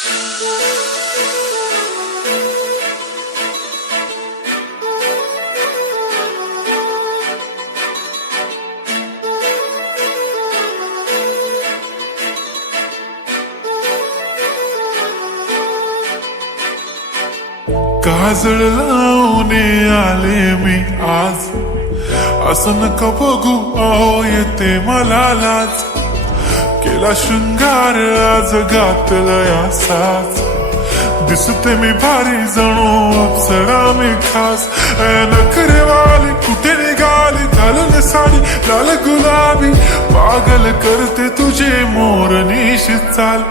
काजळ लावून आले मी आज, असं नका बघू अहो येते मला लाज. केला शृंगार आज घातलाय असाच, दिसते मी भारी जणू अप्सरा मी खास. नखरेवाली कुठे निघाली घालून साडी लाल गुलाबी, पागल करते तुझे मोर निशी चाल.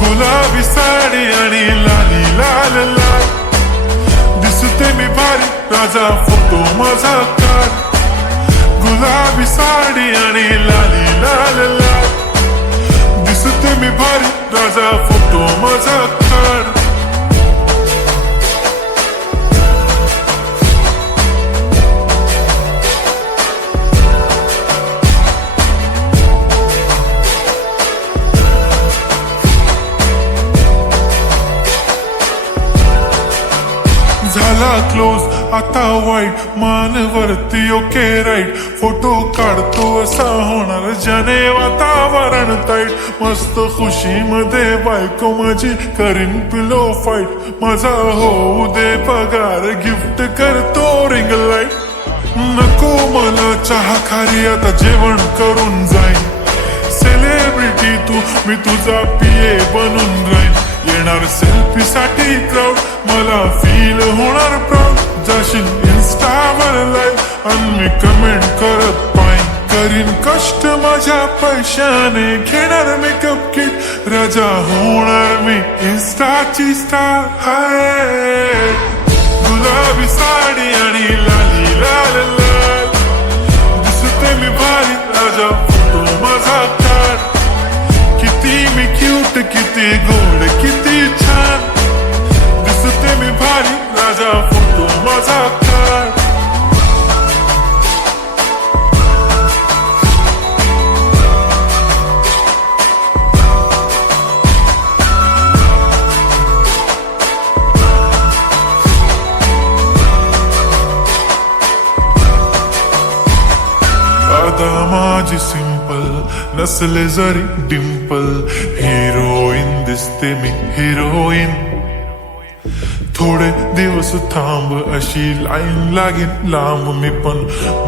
गुलाबी साडी आणि लाली लाल लाल, दिसते मी भारी राजा फोटो माझा काढ. गुलाबी साडी आणि लाली लाल लाल, दिसते मी भारी राजा फोटो माझा काढ. झाला क्लोज आता वाईट, मान वरती ओके राईट. फोटो काढतो असा होणार ज्याने वातावरण ताईट. मस्त खुशी मध्ये बायको माझी करीन पिलो फाईट. माझा होऊ दे पगार गिफ्ट करतो रिंग लाईट. नको मला चहा खारी आता जेवण करून जाईन. सेलिब्रिटी तू मी तुझा पिये बनून राहीन. येणार सेल्फी साठी क्राऊड मला फील होणार प्राऊड. जाशील इन्स्टावर लाईव्ह आणि मी कमेंट करत पाईन. करीन कष्ट माझ्या पैशाने घेणार मेकअप किट. राजा होणार मी इन्स्टाची स्टार. हाय गुलाबी साडी आणि लाली लाल लाल, दिसते मी भारी राजा फोटो माझा काढ. किती मी क्यूट किती गोड किती छान, दिसते मी भारी राजा फोटो माझा काढ. आता माझी सिंपल नसले जरी डिंपल, हिरोईन दिसते मी हिरोईन. थोडे दिवस थांब अशी लाईन लागेल लांब, मी पण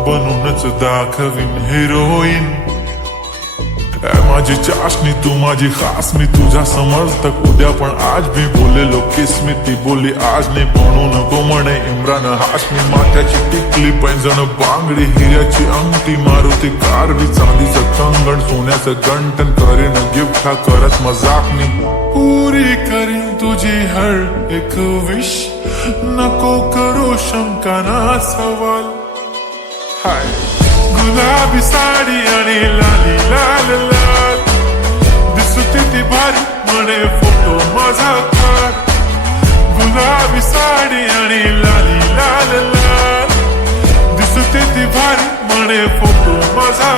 बनूनच दाखवीन हिरोईन. माझी चाशनी तू माझी खास, मी तुझा समर्थक उद्या पण आज मी बोलेलो किस्मी. ती बोली आज नाही बनू नको म्हणे इम्रान हाशमी. माथ्याची टिकली पैंजण बांगडी हिऱ्याची अंगठी, मारुती कारवी चांदीचं कंगण सोन्याचं गंटन. करीन गिफ्ट हा करत मजाकनी, पुरी करीन तुझी हर एक विश. नको करू शंका ना सवाल. हाय गुलाबी साडी आणि लाली लाल लाल, दिसते ती भारी म्हणे फोटो माझा काढ. गुलाबी साडी आणि लाली लाल लाल, दिसते ती भारी म्हणे फोटो माझा.